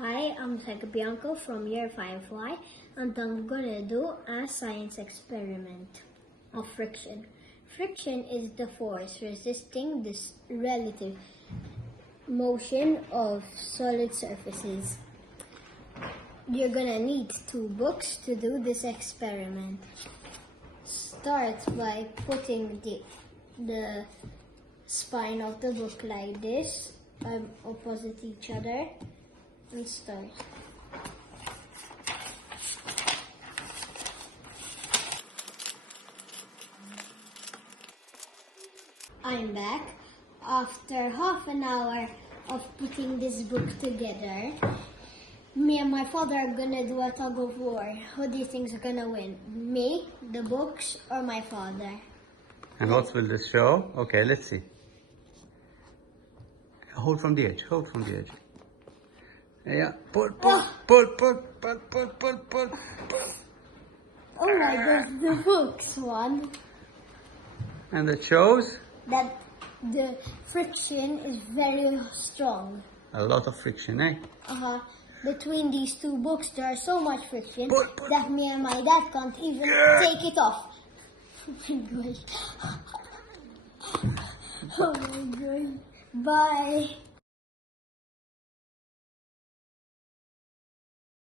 Hi, I'm Zac Bianco from Year 5Y, and I'm gonna do a science experiment of friction. Friction is the force resisting this relative motion of solid surfaces. You're gonna need 2 books to do this experiment. Start by putting the spine of the book like this, opposite each other. And start. I'm back. After half an hour of putting this book together, me and my father are gonna do a tug of war. Who do you think is gonna win? Me, the books, or my father? And what will this show? Okay, let's see. Hold from the edge, hold from the edge. Yeah, pull. Oh my gosh, the books won. And it shows? That the friction is very strong. A lot of friction, eh? Between these 2 books, there is so much friction Pull. that me and my dad can't even take it off. Oh my god. Bye.